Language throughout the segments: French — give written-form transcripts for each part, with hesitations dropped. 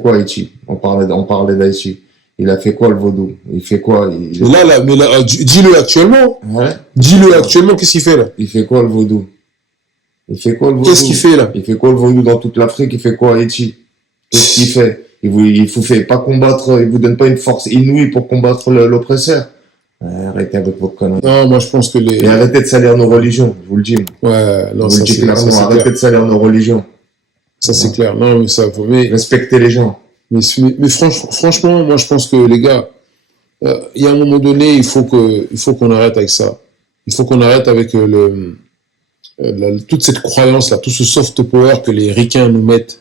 Quoi, Haïti? On parlait d'Haïti. Il a fait quoi, le vaudou? Il fait quoi? Mais là, dis-le actuellement. Ouais. Dis-le actuellement, qu'est-ce qu'il fait là? Il fait quoi, le vaudou? Il fait quoi, le Qu'est-ce vaudou? qu'il fait là? Il fait quoi, le vaudou, dans toute l'Afrique? Il fait quoi, Haïti? Qu'est-ce qu'il fait? Il vous fait pas combattre, il vous donne pas une force inouïe pour combattre l'oppresseur. Arrêtez avec vos conneries. Non, moi je pense que Et arrêtez de salir nos religions, je vous le dis. Ouais, Je non, vous le ça dis c'est clairement, arrêtez clair. de salir nos religions. Ça c'est clair. Non, mais ça, Respectez les gens. mais franchement, moi je pense que les gars, il y a un moment donné, il faut qu'on arrête avec ça. Il faut qu'on arrête avec toute cette croyance là, tout ce soft power que les ricains nous mettent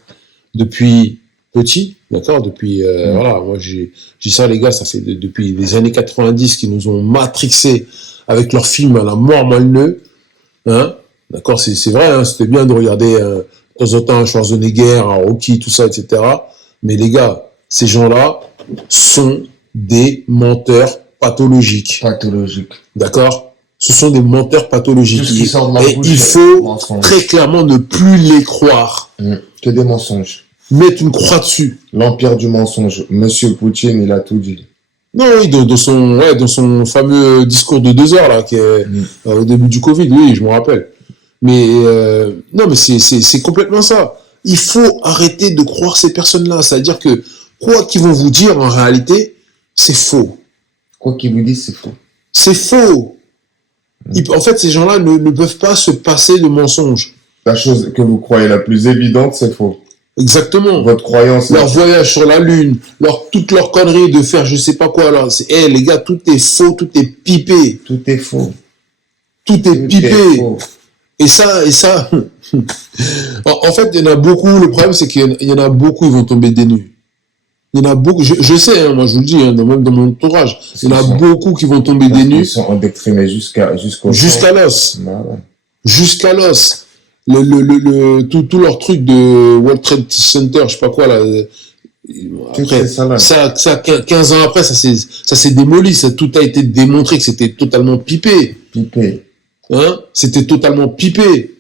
depuis petit, d'accord? Depuis, voilà, moi j'ai ça les gars, ça fait depuis les années 90 qu'ils nous ont matrixé avec leurs films à la mort moelleux, hein? D'accord? C'est vrai, hein, c'était bien de regarder de temps en temps un Schwarzenegger, un Rocky, tout ça, etc. Mais les gars, ces gens-là sont des menteurs pathologiques, Pathologique. d'accord? Ce sont des menteurs pathologiques. Tout ce qui sort de leur Et bouche, il faut mensonge. très clairement ne plus les croire. Que des mensonges. Mettre une croix dessus. L'empire du mensonge. Monsieur Poutine, il a tout dit. Non, oui, dans son fameux discours de 2 heures, là, qui est, au début du Covid, oui, je me rappelle. Mais, non, mais c'est complètement ça. Il faut arrêter de croire ces personnes-là. C'est-à-dire que, quoi qu'ils vont vous dire, en réalité, c'est faux. Quoi qu'il vous dise, c'est faux. C'est faux. En fait, ces gens-là ne peuvent pas se passer de mensonges. La chose que vous croyez la plus évidente, c'est faux. Exactement. Votre croyance. Leur voyage sur la Lune, toutes leurs conneries de faire je sais pas quoi là. Les gars, tout est faux, tout est pipé. Tout est faux. Tout est Tout pipé. est faux. Et ça. En fait, il y en a beaucoup. Le problème, c'est qu'il y en a beaucoup, ils vont tomber des nues. Il y en a beaucoup. Je sais, hein, moi je vous le dis, hein, même dans mon entourage, il y en a beaucoup qui vont tomber des nues. Ils sont endoctrinés jusqu'à l'os. Bah ouais. Jusqu'à l'os. Tout leur truc de World Trade Center, je sais pas quoi là. Après, ça 15 ans après, ça s'est démoli, tout a été démontré que c'était totalement pipé. Pipé. Hein? C'était totalement pipé.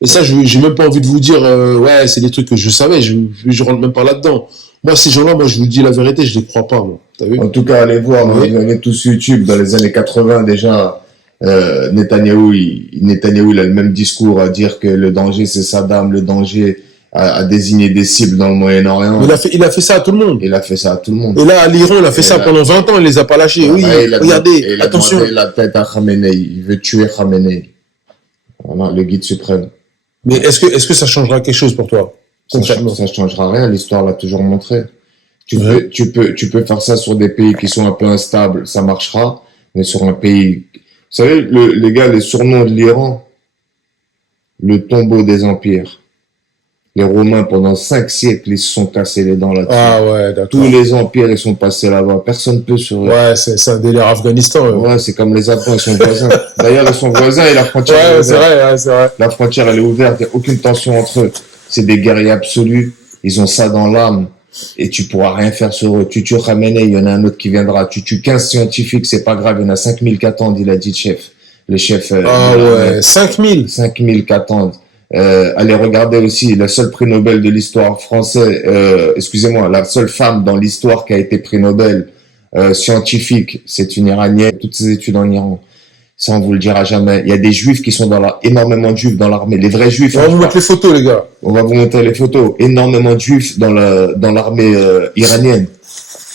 Et ça, j'ai même pas envie de vous dire, ouais, c'est des trucs que je savais, je rentre même pas là-dedans. Moi, ces gens-là, moi, je vous dis la vérité, je les crois pas, moi. T'as vu? En tout cas, allez voir, Oui. vous avez tous YouTube, dans les années 80, déjà, Netanyahou, il a le même discours à dire que le danger, c'est Saddam, le danger à désigner des cibles dans le Moyen-Orient. Il a fait ça à tout le monde. Il a fait ça à tout le monde. Et là, à l'Iran, il a fait ça pendant 20 ans, il les a pas lâchés. Oui, regardez, attention. Il a demandé la tête à Khamenei. Il veut tuer Khamenei. Voilà, le guide suprême. Mais est-ce que ça changera quelque chose pour toi? Ça changera rien. L'histoire l'a toujours montré. Tu peux faire ça sur des pays qui sont un peu instables, ça marchera. Mais sur un pays, vous savez, les gars, les surnoms de l'Iran, le tombeau des empires. Les Romains, pendant 5 siècles, ils se sont cassés les dents là-dessus. Ah ouais, d'accord. Tous les empires, ils sont passés là-bas. Personne peut sur eux. Ouais, c'est un délire Afghanistan. Ouais, c'est comme les Afghans, ils sont voisins. D'ailleurs, ils sont voisins et la frontière Ouais, est c'est ouverte. vrai, c'est vrai. La frontière, elle est ouverte. Il n'y a aucune tension entre eux. C'est des guerriers absolus. Ils ont ça dans l'âme. Et tu pourras rien faire sur eux. Tu tues Khamenei, il y en a un autre qui viendra. Tu tues 15 scientifiques, c'est pas grave. Il y en a 5000 qui attendent, il a dit le chef. Le chef. Ah ouais, 5000. 5000 qui attendent. Allez regarder aussi le seul prix Nobel de l'histoire français, excusez-moi, la seule femme dans l'histoire qui a été prix Nobel scientifique, c'est une Iranienne, toutes ses études en Iran. Ça, on vous le dira jamais. Il y a des juifs qui sont énormément de juifs dans l'armée. Les vrais juifs. On va vous mettre les photos, les gars. On va vous montrer les photos. Énormément de juifs dans l'armée iranienne.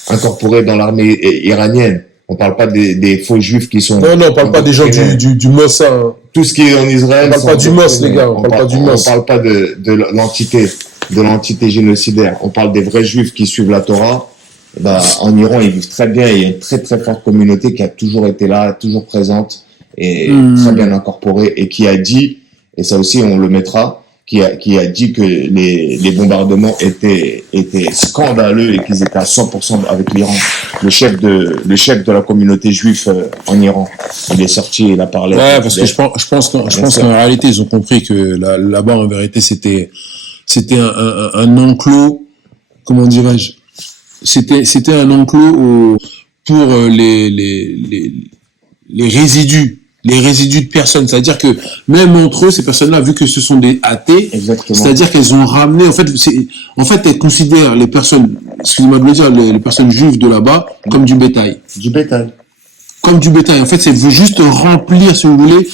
Incorporés dans l'armée iranienne. On parle pas des faux juifs qui sont... Non, on parle pas des gens du Mossad. Hein. Tout ce qui est en Israël... On parle pas du MOS, les gars. On parle pas du MOS. On parle pas de l'entité génocidaire. On parle des vrais juifs qui suivent la Torah. Bah, en Iran, ils vivent très bien. Il y a une très très forte communauté qui a toujours été là, toujours présente et très bien incorporée et qui a dit, et ça aussi on le mettra, qui a dit que les bombardements étaient scandaleux et qu'ils étaient à 100% avec l'Iran. Le chef de la communauté juive en Iran, il est sorti, il a parlé. Ouais, parce que je pense qu'en réalité ils ont compris que là-bas en vérité c'était un enclos, comment dirais-je, c'était un enclos pour les résidus les résidus de personnes. C'est-à-dire que même entre eux, ces personnes-là, vu que ce sont des athées, Exactement. c'est-à-dire qu'elles ont ramené, en fait, elles considèrent les personnes, excusez-moi de le dire, les personnes juives de là-bas comme du bétail. Du bétail. Comme du bétail. En fait, c'est veut juste remplir, si vous voulez.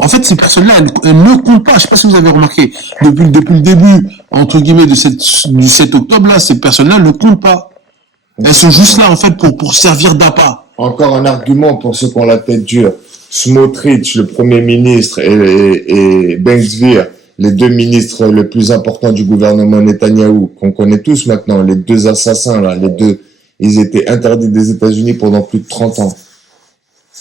En fait, ces personnes-là, elles ne comptent pas. Je sais pas si vous avez remarqué. Depuis le début, entre guillemets, du 7 octobre, là, ces personnes-là ne comptent pas. Elles sont juste là, en fait, pour servir d'appât. Encore un argument pour ceux qui ont la tête dure. Smotrich, le Premier ministre, et Ben Gvir, les deux ministres les plus importants du gouvernement Netanyahou, qu'on connaît tous maintenant, les deux assassins, là, les deux, ils étaient interdits des États-Unis pendant plus de 30 ans.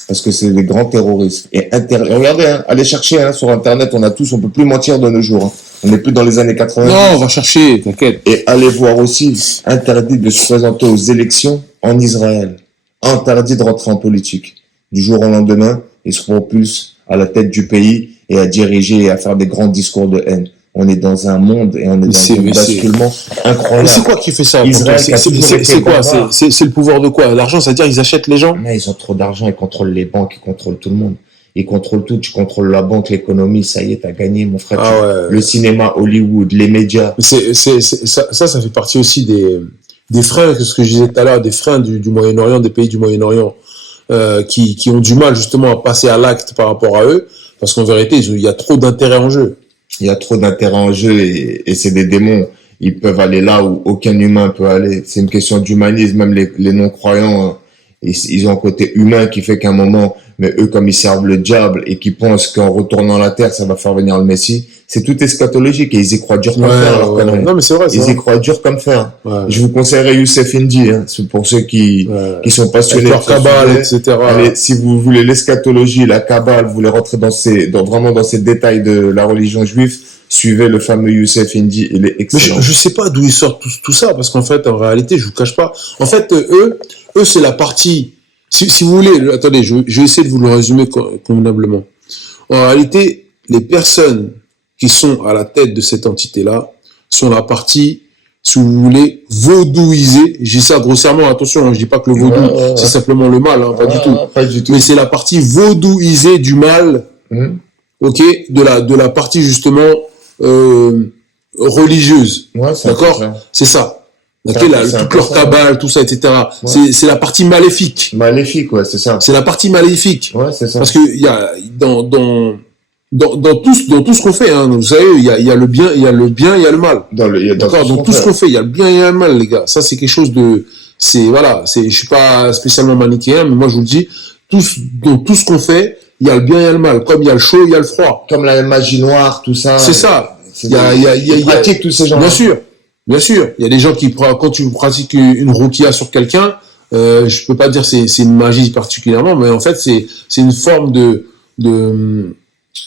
Parce que c'est des grands terroristes. Et regardez, hein, allez chercher hein, sur Internet, on peut plus mentir de nos jours. Hein. On n'est plus dans les années 80. Non, on va chercher, t'inquiète. Et allez voir aussi, interdit de se présenter aux élections en Israël. Interdit de rentrer en politique. Du jour au lendemain, ils se propulsent à la tête du pays et à diriger et à faire des grands discours de haine. On est dans un monde et on est dans un basculement incroyable. Mais c'est quoi qui fait ça? Israël, c'est quoi? C'est le pouvoir de quoi? L'argent, c'est-à-dire ils achètent les gens? Mais ils ont trop d'argent, ils contrôlent les banques, ils contrôlent tout le monde. Ils contrôlent tout, tu contrôles la banque, l'économie, ça y est, t'as gagné, mon frère. Ah ouais. Le cinéma, Hollywood, les médias. Ça fait partie aussi des freins, ce que je disais tout à l'heure, des freins du Moyen-Orient, des pays du Moyen-Orient, qui ont du mal justement à passer à l'acte par rapport à eux, parce qu'en vérité, il y a trop d'intérêt en jeu. Il y a trop d'intérêt en jeu et c'est des démons. Ils peuvent aller là où aucun humain peut aller. C'est une question d'humanisme. Même les non-croyants, hein, ils ont un côté humain qui fait qu'à un moment, mais eux, comme ils servent le diable et qui pensent qu'en retournant la terre, ça va faire venir le Messie, c'est tout eschatologique et ils y croient dur comme fer. Ouais. Non, mais c'est vrai. Ils y croient dur comme fer. Ouais. Je vous conseillerais Youssef Indy, hein, c'est pour ceux qui sont passionnés. Leur Kabbale, etc. Allez, si vous voulez l'eschatologie, la Kabbale, vous voulez rentrer vraiment dans ces détails de la religion juive, suivez le fameux Youssef Indy, il est excellent. Mais je sais pas d'où ils sortent tout ça, parce qu'en fait, en réalité, je vous cache pas. En fait, eux, c'est la partie. Si vous voulez, attendez, je vais essayer de vous le résumer convenablement. En réalité, les personnes qui sont à la tête de cette entité-là sont la partie, si vous voulez, vaudouisée. Je dis ça grossièrement, attention, je dis pas que le vaudou, c'est simplement le mal, hein, pas du tout. Pas du tout. Mais c'est la partie vaudouisée du mal, ok, de la partie justement religieuse. Ouais, d'accord, c'est ça. Okay, toute leur cabale, tout ça, etc. Ouais. C'est la partie maléfique. Maléfique, ouais, c'est ça. C'est la partie maléfique. Ouais, c'est ça. Parce que il y a dans tout ce qu'on fait, hein, vous savez, il y a le bien, il y a le mal. D'accord. Dans tout ce qu'on fait, il y a le bien et il y a le mal, les gars. Ça, c'est quelque chose de, je suis pas spécialement manichéen, mais moi, je vous le dis, dans tout ce qu'on fait, il y a le bien et il y a le mal. Comme il y a le chaud, il y a le froid. Comme la magie noire, tout ça. C'est ça. Il y a tous ces gens. Bien sûr, il y a des gens quand tu pratiques une ruqya sur quelqu'un, je peux pas dire c'est une magie particulièrement, mais en fait c'est une forme de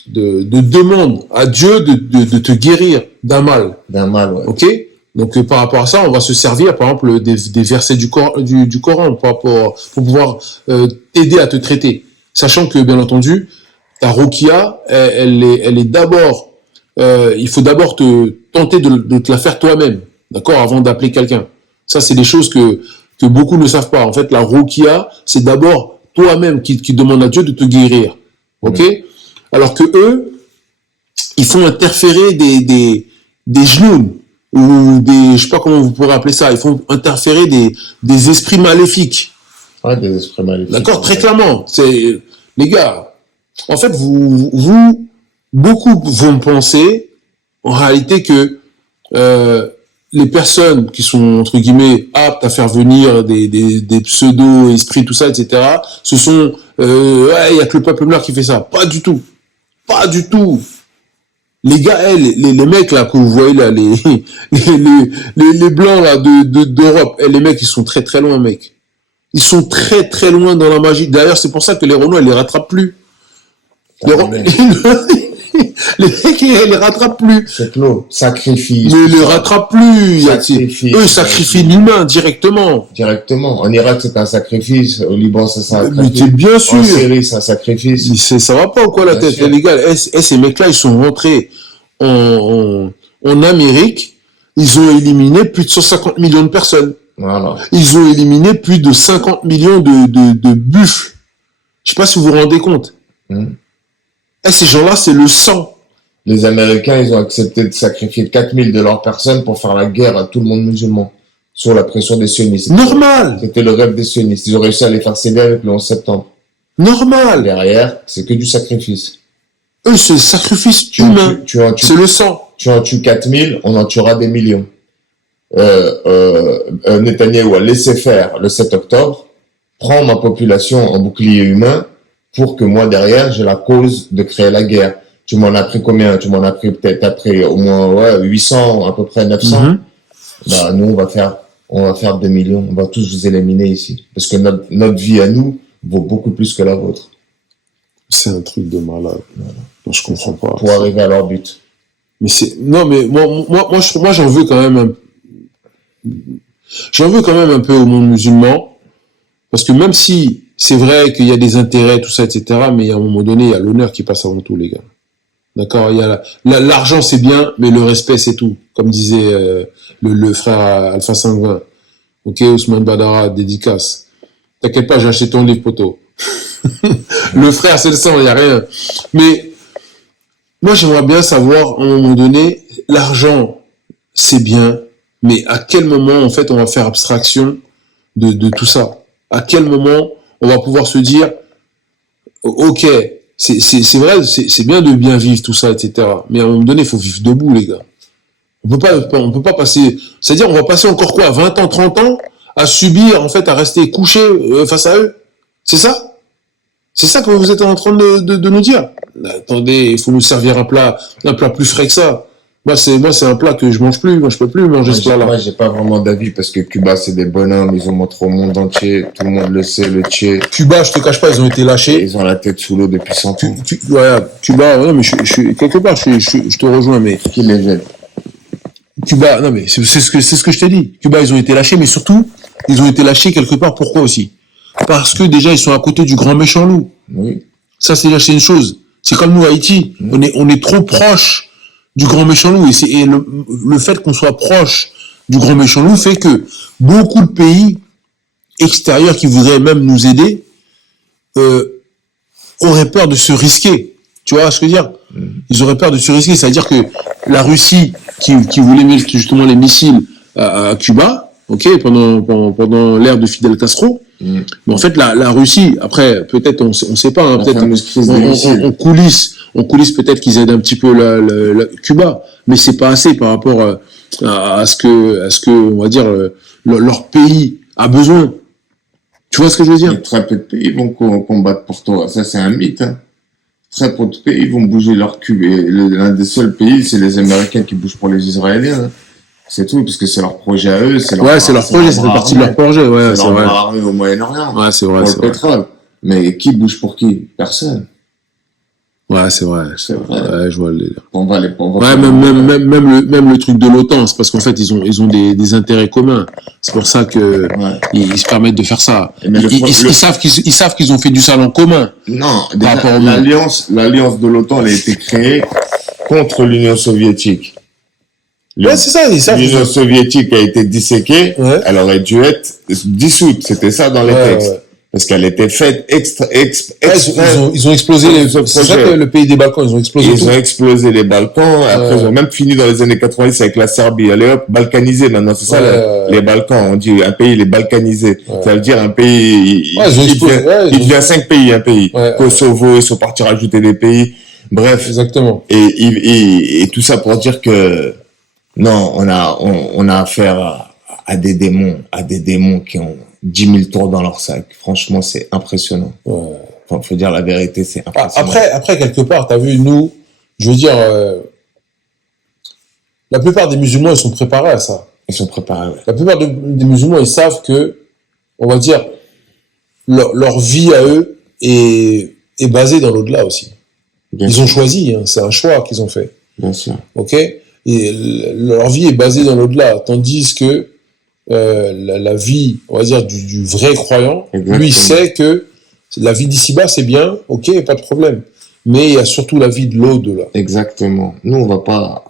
demande à Dieu de te guérir d'un mal. D'un mal, ouais. Ok. Donc par rapport à ça, on va se servir par exemple des versets du Coran pour pouvoir t'aider à te traiter, sachant que bien entendu ta ruqya elle est d'abord il faut d'abord tenter de te la faire toi-même, d'accord, avant d'appeler quelqu'un. Ça, c'est des choses que beaucoup ne savent pas. En fait, la ruqya, c'est d'abord toi-même qui demande à Dieu de te guérir, ok. Alors que eux, ils font interférer des genoux ou je sais pas comment vous pourrez appeler ça. Ils font interférer des esprits maléfiques. Ouais, des esprits maléfiques. D'accord, très clairement. C'est les gars. En fait, beaucoup vont penser, en réalité, que les personnes qui sont, entre guillemets, aptes à faire venir des pseudo-esprits, tout ça, etc., ce sont... il y a que le peuple noir qui fait ça. Pas du tout. Pas du tout. Les gars, les mecs, là, que vous voyez, là, les blancs, là, d'Europe, les mecs, ils sont très, très loin, mec. Ils sont très, très loin dans la magie. D'ailleurs, c'est pour ça que les Renois, ils les rattrapent plus. Les mecs, ils les rattrapent plus. C'est clos. Sacrifice. Mais ils les rattrapent plus. Eux, sacrifient l'humain directement. Directement. En Irak, c'est un sacrifice. Au Liban, c'est un sacrifice. Mais t'es bien sûr. En Syrie, c'est un sacrifice. Ça va pas ou quoi la tête, les gars? Ces mecs-là, ils sont rentrés en Amérique. Ils ont éliminé plus de 150 millions de personnes. Voilà. Ils ont éliminé plus de 50 millions de buffles. Je sais pas si vous vous rendez compte. Et ces gens-là, c'est le sang. Les Américains, ils ont accepté de sacrifier 4000 de leurs personnes pour faire la guerre à tout le monde musulman, sous la pression des sionistes. Normal. C'était le rêve des sionistes. Ils ont réussi à les faire céder avec le 11 septembre. Normal. Derrière, c'est que du sacrifice. Eux, c'est le sacrifice humain. C'est le sang. Tu en tues 4000, on en tuera des millions. Netanyahou a laissé faire le 7 octobre, prend ma population en bouclier humain pour que moi, derrière, j'ai la cause de créer la guerre. Tu m'en as pris combien? Tu m'en as pris peut-être après au moins 800, à peu près 900. Bah, nous, on va faire 2 millions. On va tous vous éliminer ici. Parce que notre vie à nous vaut beaucoup plus que la vôtre. C'est un truc de malade. Voilà. Donc, je comprends pas. Pour arriver à leur but. Mais non, mais moi, j'en veux quand même un peu au monde musulman. Parce que même si c'est vrai qu'il y a des intérêts, tout ça, etc., mais à un moment donné, il y a l'honneur qui passe avant tout, les gars. D'accord, il y a l'argent c'est bien, mais le respect c'est tout, comme disait le frère Alpha Sanguin. Ok, Ousmane Badara, dédicace. T'inquiète pas, j'ai acheté ton livre, poteau. Le frère c'est le sang, il y a rien. Mais moi j'aimerais bien savoir à un moment donné, l'argent c'est bien, mais à quel moment en fait on va faire abstraction de tout ça? À quel moment on va pouvoir se dire, ok. C'est vrai, c'est bien de bien vivre tout ça, etc. Mais à un moment donné, il faut vivre debout, les gars. On peut pas passer, c'est-à-dire, on va passer encore quoi, 20 ans, 30 ans, à subir, en fait, à rester couché face à eux. C'est ça? C'est ça que vous êtes en train de nous dire? Attendez, il faut nous servir un plat plus frais que ça. Moi, c'est un plat que je mange plus. Moi, je peux plus manger ce plat-là. Moi, j'ai pas vraiment d'avis parce que Cuba, c'est des bonhommes. Ils ont montré au monde entier. Tout le monde le sait, le Tché. Cuba, je te cache pas, ils ont été lâchés. Ils ont la tête sous l'eau depuis 100 ans. Cuba, non, mais quelque part, je te rejoins, mais. Qui les aide? Cuba, non, mais c'est ce que je t'ai dit. Cuba, ils ont été lâchés, mais surtout, ils ont été lâchés quelque part. Pourquoi aussi? Parce que déjà, ils sont à côté du grand méchant loup. Oui. Ça, c'est une chose. C'est comme nous, Haïti. On est trop proche du grand méchant loup. Et le fait qu'on soit proche du grand méchant loup fait que beaucoup de pays extérieurs qui voudraient même nous aider auraient peur de se risquer. Tu vois ce que je veux dire? Ils auraient peur de se risquer. C'est-à-dire que la Russie, qui voulait mettre justement les missiles à Cuba, ok, pendant l'ère de Fidel Castro, mais en fait, la Russie, après, peut-être, on sait pas, hein, peut-être, on coulisse peut-être qu'ils aident un petit peu la Cuba, mais c'est pas assez par rapport à ce que, on va dire, leur pays a besoin. Tu vois ce que je veux dire? Très peu de pays vont combattre pour toi. Ça, c'est un mythe, hein. Très peu de pays vont bouger leur cul. Et l'un des seuls pays, c'est les Américains qui bougent pour les Israéliens, hein. C'est tout, parce que c'est leur projet à eux. C'est leur projet, ça fait partie de leur projet, ouais, c'est vrai. C'est leur armée au Moyen-Orient. Ouais, c'est vrai, pour le pétrole. Mais qui bouge pour qui? Personne. Ouais, c'est vrai. Ouais, je vois le délire. Ouais, même le truc de l'OTAN, c'est parce qu'en fait, ils ont des intérêts communs. C'est pour ça que ils se permettent de faire ça. Ils savent qu'ils ont fait du sale en commun. Non, l'alliance de l'OTAN, elle a été créée contre l'Union soviétique. Ouais, c'est ça, L'Union soviétique a été disséquée, elle aurait dû être dissoute. C'était ça dans les textes. Ouais. Parce qu'elle était faite ils ont explosé c'est ça que le pays des Balkans, ils ont explosé Ils ont explosé les Balkans. Après, ils ont même fini dans les années 90 avec la Serbie. Allez hop, balkanisé maintenant. C'est ça, les Balkans. On dit un pays, il est balkanisé. Ça veut dire un pays, il devient 5 pays, un pays. Kosovo, ils sont partis rajouter des pays. Bref. Exactement. Et tout ça pour dire que, non, on a affaire à des démons qui ont 10 000 tours dans leur sac. Franchement, c'est impressionnant. Enfin, faut dire la vérité, c'est impressionnant. Après, quelque part, t'as vu, nous, je veux dire, la plupart des musulmans, ils sont préparés à ça. Ils sont préparés, La plupart des musulmans, ils savent que, on va dire, leur vie à eux est basée dans l'au-delà aussi. Ils ont choisi, hein, c'est un choix qu'ils ont fait. Bien sûr. Ok? Et leur vie est basée dans l'au-delà, tandis que la vie, on va dire, du vrai croyant, lui, il sait que la vie d'ici-bas, c'est bien, ok, pas de problème. Mais il y a surtout la vie de l'au-delà. Exactement. Nous, on va pas...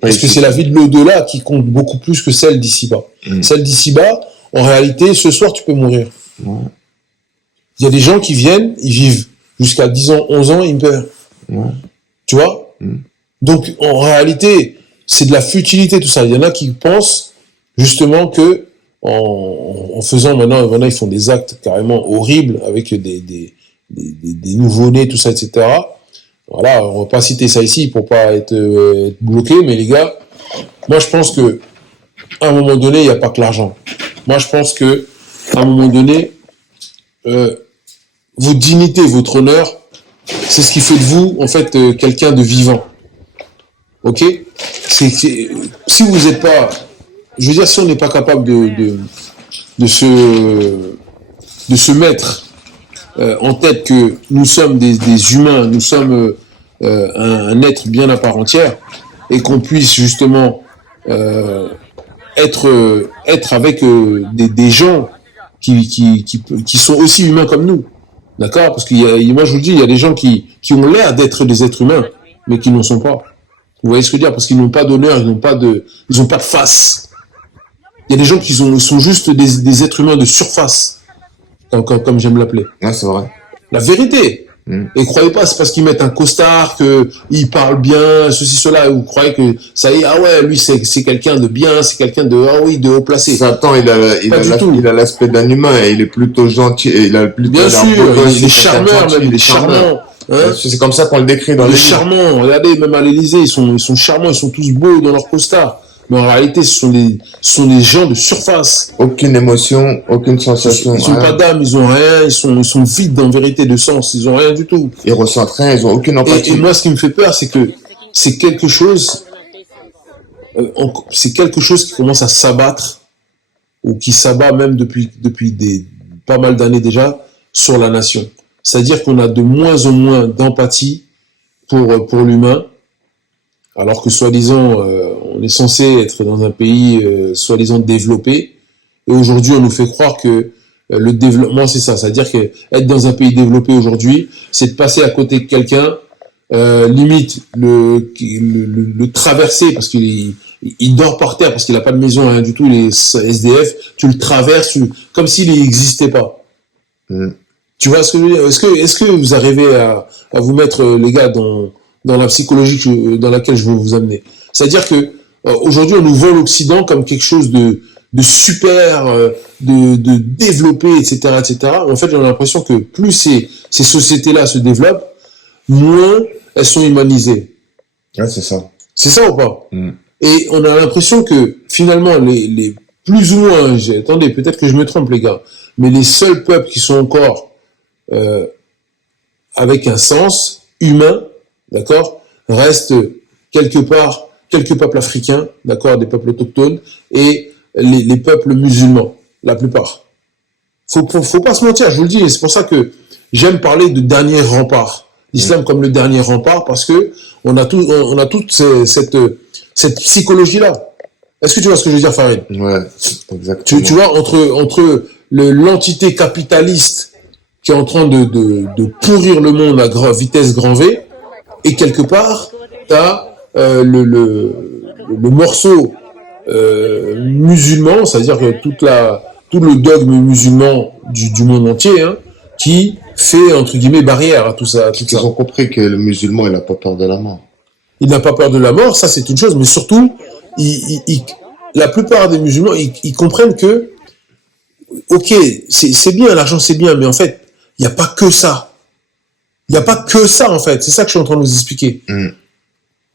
Parce que c'est la vie de l'au-delà qui compte beaucoup plus que celle d'ici-bas. Celle d'ici-bas, en réalité, ce soir, tu peux mourir. Il y a des gens qui viennent, ils vivent jusqu'à 10 ans, 11 ans, il perd. Ouais. Tu vois? Donc, en réalité, c'est de la futilité, tout ça. Il y en a qui pensent, justement, que, en faisant maintenant, ils font des actes carrément horribles avec des nouveau-nés, tout ça, etc. Voilà, on va pas citer ça ici pour pas être bloqué, mais les gars, moi, je pense que, à un moment donné, il n'y a pas que l'argent. Moi, je pense que, à un moment donné, votre dignité, votre honneur, c'est ce qui fait de vous, en fait, quelqu'un de vivant. Ok? Si vous n'êtes pas, je veux dire, si on n'est pas capable de se mettre en tête que nous sommes des humains, nous sommes un être bien à part entière, et qu'on puisse justement être avec des gens qui sont aussi humains comme nous. D'accord? Parce que moi je vous dis, il y a des gens qui ont l'air d'être des êtres humains, mais qui n'en sont pas. Vous voyez ce que je veux dire? Parce qu'ils n'ont pas d'honneur, ils n'ont pas de face. Il y a des gens qui sont juste des êtres humains de surface, comme j'aime l'appeler. Ouais, c'est vrai. La vérité. Et croyez pas, c'est parce qu'ils mettent un costard qu'ils parlent bien, ceci, cela, et vous croyez que ça y est, ah ouais, lui c'est quelqu'un de bien, c'est quelqu'un de, ah oui, de haut placé. Satan, il a l'aspect d'un humain, et il est plutôt gentil, et il a plutôt bien sûr, il est charmeur, même, il est charmant. Hein? C'est comme ça qu'on le décrit dans les livres. Charmants, regardez, même à l'Élysée, ils sont charmants, ils sont tous beaux dans leur costard. Mais en réalité, ce sont des gens de surface. Aucune émotion, aucune sensation. Ils n'ont pas d'âme, ils ont rien, ils sont vides en vérité de sens, ils ont rien du tout. Ils ressentent rien, ils ont aucune empathie. Et moi, ce qui me fait peur, c'est que c'est quelque chose qui commence à s'abattre, ou qui s'abat même depuis pas mal d'années déjà, sur la nation. C'est-à-dire qu'on a de moins en moins d'empathie pour l'humain, alors que soi-disant, on est censé être dans un pays soi-disant développé, et aujourd'hui on nous fait croire que le développement c'est ça, c'est-à-dire que être dans un pays développé aujourd'hui, c'est de passer à côté de quelqu'un, limite le traverser parce qu'il dort par terre parce qu'il n'a pas de maison, rien du tout, les SDF, tu le traverses comme s'il n'existait pas. Tu vois ce que je veux dire? Est-ce que vous arrivez à vous mettre, les gars, dans la psychologie dans laquelle je veux vous amener? C'est-à-dire que aujourd'hui, on nous vend l'Occident comme quelque chose de super, de développé, etc., etc. En fait, j'ai l'impression que plus ces sociétés-là se développent, moins elles sont humanisées. Ouais, c'est ça. C'est ça ou pas? Et on a l'impression que finalement, les plus ou moins, attendez, peut-être que je me trompe, les gars, mais les seuls peuples qui sont encore avec un sens humain, d'accord, restent quelque part quelques peuples africains, d'accord, des peuples autochtones, et les peuples musulmans, la plupart. Faut pas se mentir, je vous le dis, et c'est pour ça que j'aime parler de dernier rempart. L'islam comme le dernier rempart, parce que on a toute cette psychologie-là. Est-ce que tu vois ce que je veux dire, Farid? Ouais, exactement. Tu vois, entre l'entité capitaliste qui est en train de pourrir le monde à vitesse grand V, et quelque part, t'as le morceau musulman, c'est-à-dire que tout le dogme musulman du monde entier, hein, qui fait, entre guillemets, barrière à tout ça. Ils ont compris que le musulman, il n'a pas peur de la mort. Il n'a pas peur de la mort, ça c'est une chose, mais surtout, la plupart des musulmans, ils comprennent que, ok, c'est bien, l'argent c'est bien, mais en fait, il n'y a pas que ça. Il n'y a pas que ça, en fait. C'est ça que je suis en train de vous expliquer.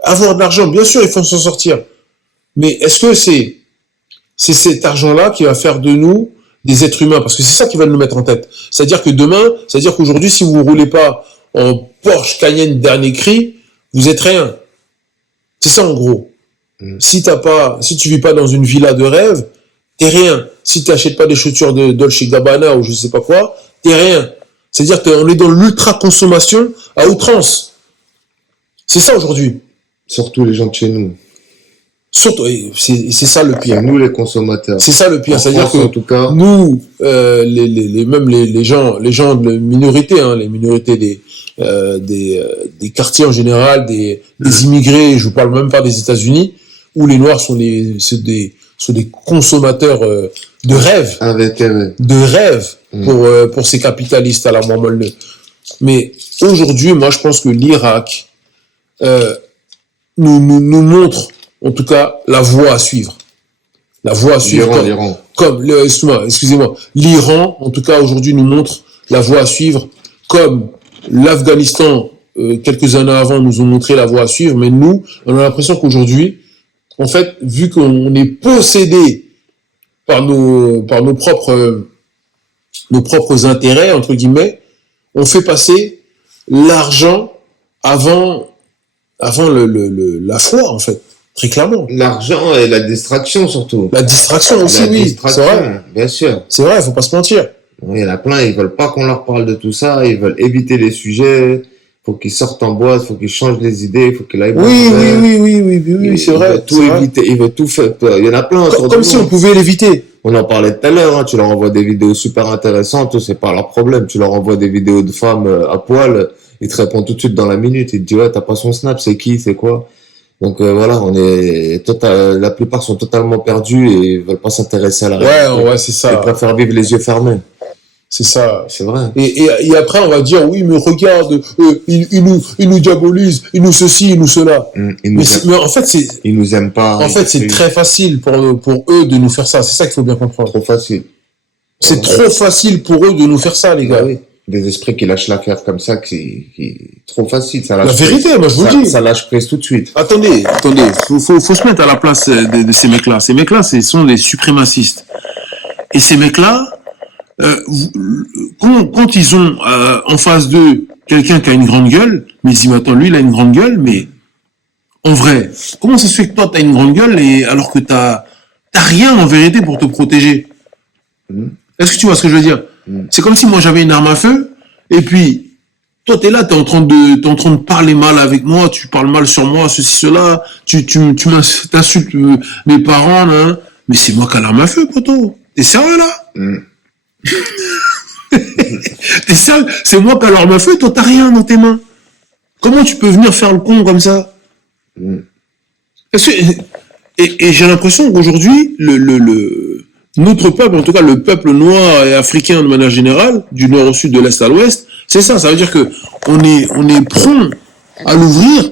Avoir de l'argent, bien sûr, il faut s'en sortir. Mais est-ce que c'est cet argent-là qui va faire de nous des êtres humains? Parce que c'est ça qui va nous mettre en tête. C'est-à-dire que demain, c'est-à-dire qu'aujourd'hui, si vous ne roulez pas en Porsche Cayenne dernier cri, vous êtes rien. C'est ça, en gros. Si tu vis pas dans une villa de rêve, t'es rien. Si tu n'achètes pas des chaussures de Dolce Gabbana ou je sais pas quoi, t'es rien. C'est-à-dire qu'on est dans l'ultra-consommation à outrance. C'est ça aujourd'hui. Surtout les gens de chez nous. Surtout, c'est ça le pire. C'est nous les consommateurs. C'est ça le pire. C'est-à-dire que en tout cas, nous, même les gens de minorités, hein, les minorités des quartiers en général, des immigrés, je vous parle même pas des États-Unis, où les Noirs sont des consommateurs de rêve. Invétérés. De rêve pour ces capitalistes à la moelle. Mais aujourd'hui, moi, je pense que l'Irak nous montre, en tout cas, la voie à suivre. La voie à suivre. L'Iran. Excusez-moi. L'Iran, en tout cas, aujourd'hui, nous montre la voie à suivre, comme l'Afghanistan, quelques années avant, nous ont montré la voie à suivre, mais nous, on a l'impression qu'aujourd'hui, en fait, vu qu'on est possédé par nos propres intérêts, entre guillemets, on fait passer l'argent avant la foi, en fait, très clairement. L'argent et la distraction surtout. La distraction aussi, oui, c'est vrai. Bien sûr. C'est vrai, faut pas se mentir. Oui, il y en a plein, ils veulent pas qu'on leur parle de tout ça, ils veulent éviter les sujets, faut qu'ils sortent en boîte, faut qu'ils changent les idées, faut qu'ils aillent Oui, c'est vrai. Ils veulent tout éviter, ils veulent tout faire. Il y en a plein autour de nous. Comme si on pouvait l'éviter. On en parlait tout à l'heure, hein, tu leur envoies des vidéos super intéressantes, c'est pas leur problème. Tu leur envoies des vidéos de femmes à poil, ils te répondent tout de suite dans la minute, ils te disent ouais, t'as pas son snap, c'est qui, c'est quoi. Donc voilà, la plupart sont totalement perdus et ils veulent pas s'intéresser à la réalité. Ouais, c'est ça. Ils préfèrent vivre les yeux fermés. C'est ça. C'est vrai. Et après, on va dire, oui, mais regarde, il nous diabolise, il nous ceci, il nous cela. Mais en fait, ils nous aiment pas. En fait, c'est très facile pour eux de nous faire ça. C'est ça qu'il faut bien comprendre. Trop facile. C'est trop facile pour eux de nous faire ça, les gars. Oui. Des esprits qui lâchent l'affaire comme ça, qui trop facile. Ça la vérité, moi je vous dis. Ça lâche prise tout de suite. Attendez. Faut se mettre à la place de ces mecs-là. Ces mecs-là, ce sont des suprémacistes. Et ces mecs-là, quand ils ont en face d'eux quelqu'un qui a une grande gueule, mais ils disent, attends, lui il a une grande gueule, mais en vrai, comment ça se fait que toi t'as une grande gueule et alors que t'as rien en vérité pour te protéger? Est-ce que tu vois ce que je veux dire? C'est comme si moi j'avais une arme à feu et puis toi t'es là, t'es en train de parler mal avec moi, tu parles mal sur moi, ceci, cela, tu t'insultes mes parents là, mais c'est moi qui ai l'arme à feu, poto. T'es sérieux là? T'es sérieux? C'est moi qui ai l'arme à feu, toi t'as rien dans tes mains. Comment tu peux venir faire le con comme ça? Et j'ai l'impression qu'aujourd'hui, notre peuple, en tout cas le peuple noir et africain de manière générale, du nord au sud, de l'est à l'ouest, c'est ça. Ça veut dire que on est prompt à l'ouvrir,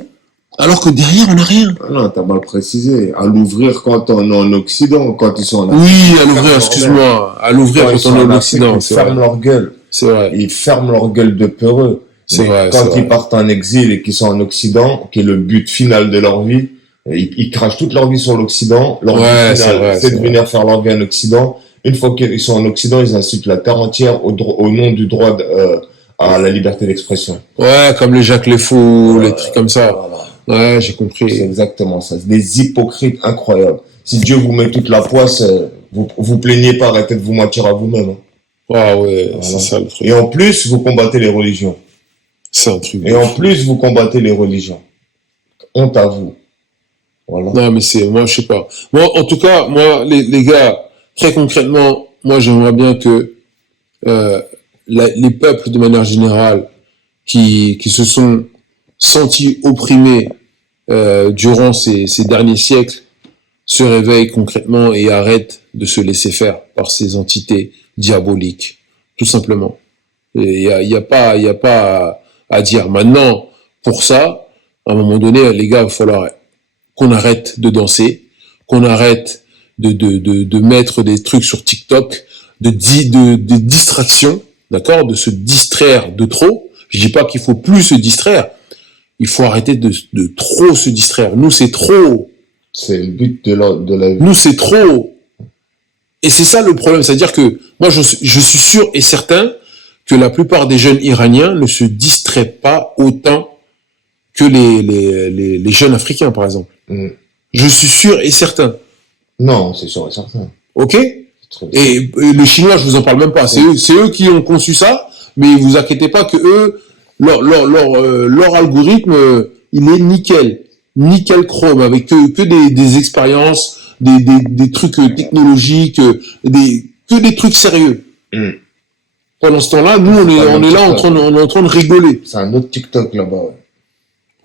alors que derrière on n'a rien. Ah non, t'as mal précisé. À l'ouvrir quand on est en Occident, quand ils sont en Afrique. Oui, à l'ouvrir, excuse-moi. À l'ouvrir quand on est en Occident. Ils ferment leur gueule. C'est vrai. Ils ferment leur gueule de peureux. C'est vrai. Quand ils partent en exil et qu'ils sont en Occident, qui est le but final de leur vie, ils crachent toute leur vie sur l'Occident. Leur but final, c'est de venir faire leur vie en Occident. Une fois qu'ils sont en Occident, ils insultent la terre entière au nom du droit à la liberté d'expression. Ouais, comme les Jacques les Fous, les trucs comme ça. Voilà. Ouais, j'ai compris. C'est exactement ça. C'est des hypocrites incroyables. Si Dieu vous met toute la poisse, vous plaignez pas, arrêtez de vous mentir à vous-même. Ah ouais, voilà. C'est ça le truc. Et en plus, vous combattez les religions. C'est un truc. Et en plus, vous combattez les religions. Honte à vous. Voilà. Non, mais moi, je sais pas. Moi, en tout cas, moi, les gars, très concrètement, moi, j'aimerais bien que les peuples, de manière générale, qui se sont sentis opprimés durant ces derniers siècles, se réveillent concrètement et arrêtent de se laisser faire par ces entités diaboliques, tout simplement. Il y a pas à dire. Maintenant, pour ça, à un moment donné, les gars, il va falloir qu'on arrête de danser, qu'on arrête de mettre des trucs sur TikTok, de distraction, d'accord, de se distraire de trop. Je dis pas qu'il faut plus se distraire. Il faut arrêter de trop se distraire. Nous, c'est trop. C'est le but de la vie. Nous, c'est trop. Et c'est ça le problème. C'est-à-dire que moi, je suis sûr et certain que la plupart des jeunes Iraniens ne se distraient pas autant que les jeunes Africains, par exemple. Je suis sûr et certain. Non, c'est sûr et certain. Ok? Et les Chinois, je vous en parle même pas. C'est eux qui ont conçu ça, mais vous inquiétez pas que eux, leur algorithme, il est nickel chrome, avec que des expériences, des trucs technologiques, que des trucs sérieux. Pendant ce temps-là, nous, on est là en train de rigoler. C'est un autre TikTok là-bas.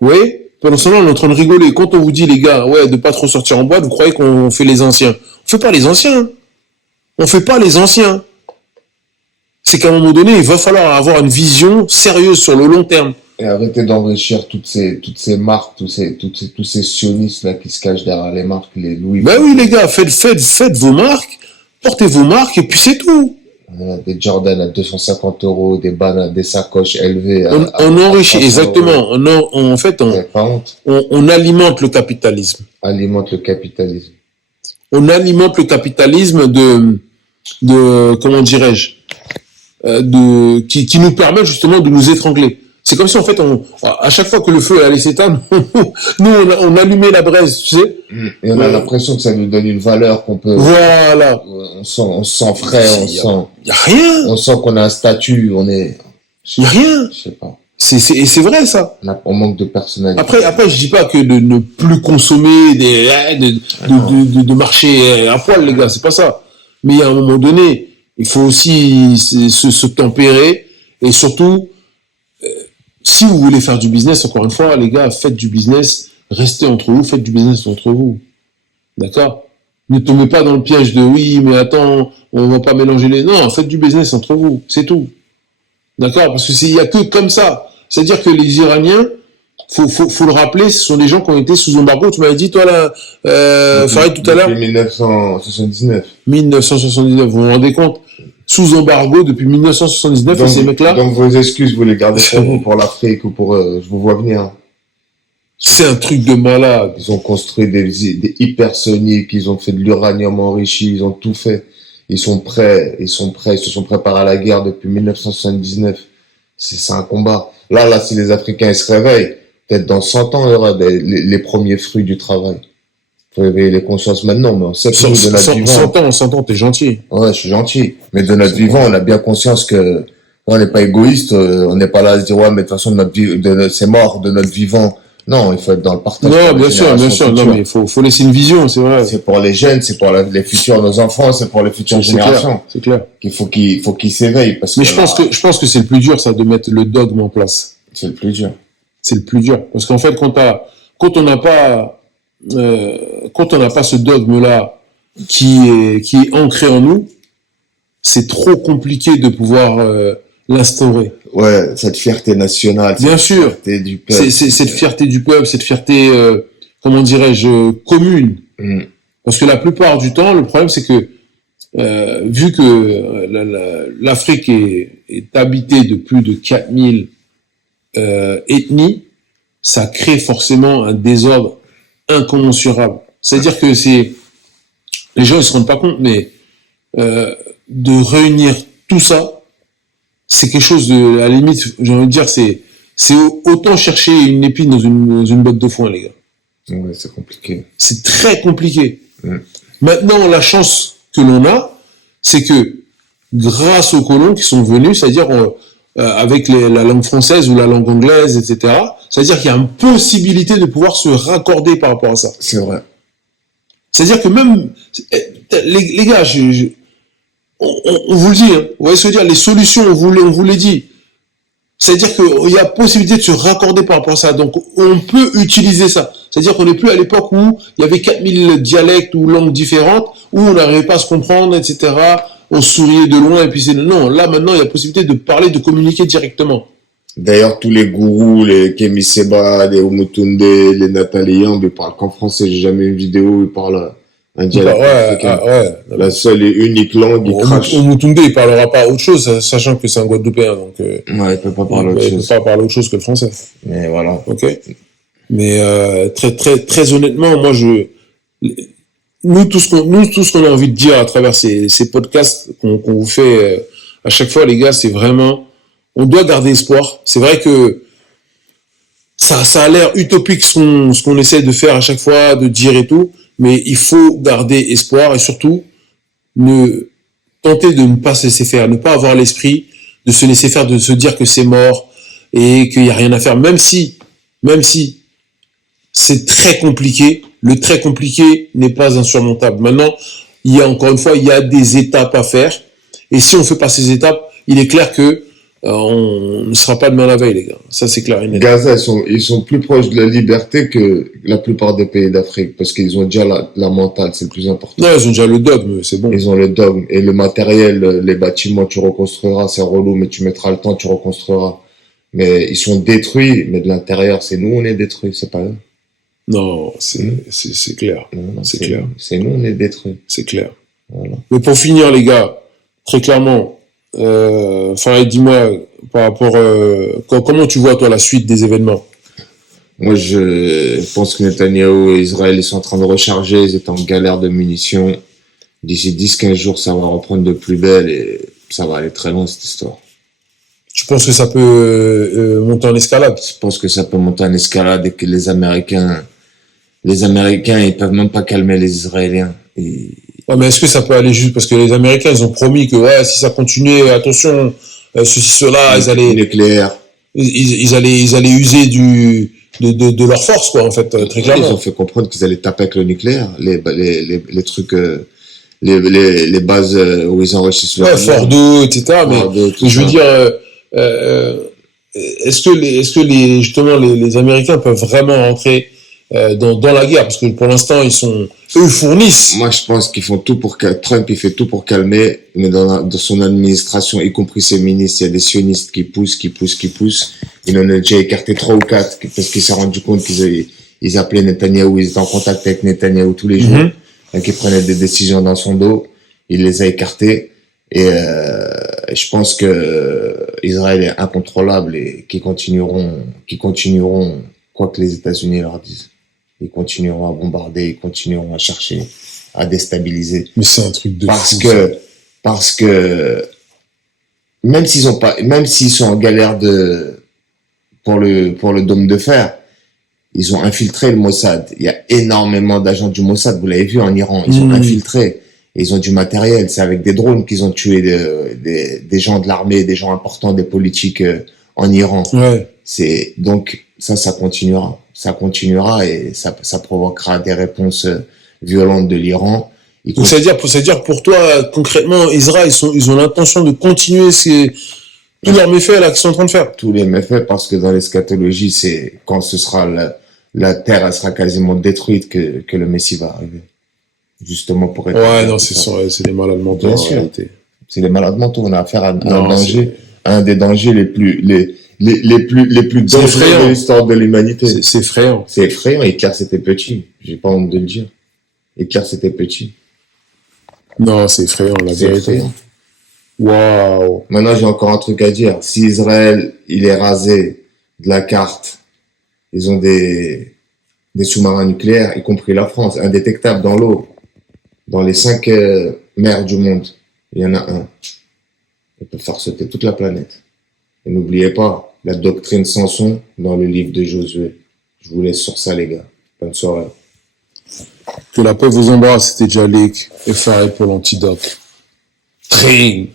Oui. Pendant ce temps-là, on est en train de rigoler. Quand on vous dit, les gars, ouais, de pas trop sortir en boîte, vous croyez qu'on fait les anciens. On fait pas les anciens. On fait pas les anciens. c'est qu'à un moment donné, il va falloir avoir une vision sérieuse sur le long terme. Et arrêter d'enrichir toutes ces marques, tous ces sionistes là qui se cachent derrière les marques, les Louis. Ben oui, les gars, faites vos marques, portez vos marques et puis c'est tout. Des Jordan à 250 €, des bananes, des sacoches élevées. On enrichit, exactement. En fait, pas honte. on alimente le capitalisme. Alimente le capitalisme. On alimente le capitalisme de comment dirais-je, qui nous permet justement de nous étrangler. C'est comme si en fait, à chaque fois que le feu allait s'éteindre, nous on allumait la braise, tu sais. Et on a l'impression que ça nous donne une valeur qu'on peut. Voilà. On se sent frais, y a rien. On sent qu'on a un statut, Y a rien. Je sais pas. Et c'est vrai ça. On manque de personnalité. Après, je dis pas que de ne plus consommer de marcher à poil, les gars, c'est pas ça. Mais à un moment donné, il faut aussi se tempérer et surtout, si vous voulez faire du business, encore une fois, les gars, faites du business, restez entre vous, faites du business entre vous. D'accord? Ne tombez pas dans le piège de oui, mais attends, on va pas mélanger les. Non, faites du business entre vous, c'est tout. D'accord? Parce que il y a que comme ça. C'est-à-dire que les Iraniens, faut le rappeler, ce sont des gens qui ont été sous embargo. Tu m'avais dit, toi, là, Farid, tout à l'heure. Depuis 1979. 1979, vous vous rendez compte? Sous embargo depuis 1979, donc, et ces mecs-là. Donc vos excuses, vous les gardez pour vous, pour l'Afrique ou pour je vous vois venir. C'est un truc de malade. Ils ont construit des hypersoniques, ils ont fait de l'uranium enrichi, ils ont tout fait. Ils sont prêts, ils se sont préparés à la guerre depuis 1979. C'est un combat. Là, si les Africains ils se réveillent, peut-être dans 100 ans, il y aura les premiers fruits du travail. Faut réveiller les consciences maintenant, mais on sait que nous, de notre vivant. 100 ans, t'es gentil. Ouais, je suis gentil. Mais de notre vivant, on a bien conscience que on n'est pas égoïste, on n'est pas là à se dire, ouais, mais de toute façon, c'est mort de notre vivant. Non, il faut être dans le partage. Non, bien sûr. Non, mais il faut laisser une vision, c'est vrai. C'est pour les jeunes, c'est pour les futurs, nos enfants, c'est pour les futures générations. C'est clair. Il faut qu'ils s'éveillent. Mais je pense que c'est le plus dur, ça, de mettre le dogme en place. C'est le plus dur. C'est le plus dur. Parce qu'en fait, quand on n'a pas ce dogme-là qui est ancré en nous, c'est trop compliqué de pouvoir l'instaurer. Ouais, cette fierté nationale. Bien sûr. Fierté du peuple. C'est cette fierté du peuple, cette fierté, comment dirais-je, commune. Parce que la plupart du temps, le problème, c'est que vu que l'Afrique est habitée de plus de 4000 ethnies, ça crée forcément un désordre incommensurable. C'est-à-dire que les gens ils se rendent pas compte, mais de réunir tout ça, c'est quelque chose de, à la limite, j'ai envie de dire, c'est autant chercher une épine dans une botte de foin, les gars. Ouais, c'est compliqué. C'est très compliqué. Maintenant, la chance que l'on a, c'est que grâce aux colons qui sont venus, c'est-à-dire avec la langue française ou la langue anglaise, etc., c'est-à-dire qu'il y a une possibilité de pouvoir se raccorder par rapport à ça. C'est vrai. C'est-à-dire que même les gars, on vous le dit, hein, on va se dire les solutions, on vous les dit. C'est-à-dire qu'il y a possibilité de se raccorder par rapport à ça. Donc on peut utiliser ça. C'est-à-dire qu'on n'est plus à l'époque où il y avait 4000 dialectes ou langues différentes, où on n'arrivait pas à se comprendre, etc. On souriait de loin et puis c'est non. Là maintenant il y a possibilité de parler, de communiquer directement. D'ailleurs, tous les gourous, les Kemi Seba, les Omutunde, les Nathalie Yamb, ils parlent qu'en français. J'ai jamais vu une vidéo où ils parlent un dialecte africain. La seule et unique langue, ils crachent. Omutunde, il parlera pas autre chose, sachant que c'est un Guadeloupéen, donc. Ouais, il peut pas parler autre chose. Il peut pas parler autre chose que le français. Mais voilà. Ok. Mais très honnêtement, moi nous tout ce qu'on a envie de dire à travers ces podcasts qu'on vous fait à chaque fois, les gars, c'est vraiment, on doit garder espoir. C'est vrai que ça a l'air utopique ce qu'on essaie de faire à chaque fois, de dire et tout, mais il faut garder espoir et surtout tenter de ne pas se laisser faire, ne pas avoir l'esprit de se laisser faire, de se dire que c'est mort et qu'il y a rien à faire, même si c'est très compliqué. Le très compliqué n'est pas insurmontable. Maintenant, il y a des étapes à faire. Et si on fait pas ces étapes, il est clair que on ne sera pas demain la veille, les gars. Ça, c'est clair et net. Gaza, ils sont plus proches de la liberté que la plupart des pays d'Afrique, parce qu'ils ont déjà la mentale, c'est le plus important. Non, ils ont déjà le dogme, c'est bon. Ils ont le dogme et le matériel, les bâtiments, tu reconstruiras, c'est relou, mais tu mettras le temps, tu reconstruiras. Mais ils sont détruits, mais de l'intérieur, c'est nous, on est détruits, c'est pas eux. Non, c'est clair. Non, C'est clair. C'est nous, on est détruits. C'est clair. Voilà. Mais pour finir, les gars, très clairement, enfin, dis-moi, par rapport, comment tu vois, toi, la suite des événements? Moi, je pense que Netanyahou et Israël, ils sont en train de recharger, ils étaient en galère de munitions. D'ici 10-15 jours, ça va reprendre de plus belle et ça va aller très loin, cette histoire. Tu penses que ça peut monter en escalade? Je pense que ça peut monter en escalade et que les Américains, ils peuvent même pas calmer les Israéliens. Ouais, mais est-ce que ça peut aller juste parce que les Américains, ils ont promis que ouais, si ça continuait, attention, ceci, cela, Nucléaire. ils allaient user de leur force, quoi, en fait, très Ils clairement. ont fait comprendre qu'ils allaient taper avec le nucléaire, les trucs, les bases où ils enrichissent Ouais, Fordo, etc. Fordo, tout mais je veux ça. dire, euh, est-ce que justement les Américains peuvent vraiment rentrer dans la guerre parce que pour l'instant eux fournissent. Moi, je pense qu'ils font tout pour que Trump, il fait tout pour calmer, mais dans son administration, y compris ses ministres, il y a des sionistes qui poussent. Il en a déjà écarté 3 ou 4 parce qu'il s'est rendu compte ils appelaient Netanyahou, ils étaient en contact avec Netanyahou tous les jours, donc ils prenaient des décisions dans son dos. Il les a écartés et je pense que Israël est incontrôlable et qu'ils continueront quoi que les États-Unis leur disent. Ils continueront à bombarder, ils continueront à chercher, à déstabiliser. Mais c'est un truc de parce fou, que parce que même s'ils sont en galère pour le dôme de fer, ils ont infiltré le Mossad. Il y a énormément d'agents du Mossad, vous l'avez vu en Iran, ils ont infiltré. Ils ont du matériel, c'est avec des drones qu'ils ont tué des gens de l'armée, des gens importants, des politiques en Iran. Ouais. Donc ça continuera et ça provoquera des réponses violentes de l'Iran. Donc ça veut dire pour toi concrètement, Israël ils ont l'intention de continuer tous leurs méfaits là qu'ils sont en train de faire. Tous les méfaits, parce que dans l'eschatologie, c'est quand ce sera la terre elle sera quasiment détruite que le Messie va arriver. Justement pour être. Ouais, non, c'est des malades mentaux en réalité. C'est des malades mentaux. On a affaire à un danger, c'est... un des dangers les plus dangereux de l'histoire de l'humanité. C'est effrayant. C'est effrayant. Hitler c'était petit. J'ai pas honte de le dire. Hitler c'était petit. Non, c'est effrayant, la vérité. Waouh. Maintenant, j'ai encore un truc à dire. Si Israël, il est rasé de la carte, ils ont des sous-marins nucléaires, y compris la France, indétectables dans l'eau. Dans les 5 mers du monde, il y en a un. Il peut faire sauter toute la planète. Et n'oubliez pas, la doctrine Samson dans le livre de Josué. Je vous laisse sur ça, les gars. Bonne soirée. Que la paix vous embrasse, c'était Jalik et Farid pour l'antidote. Tring.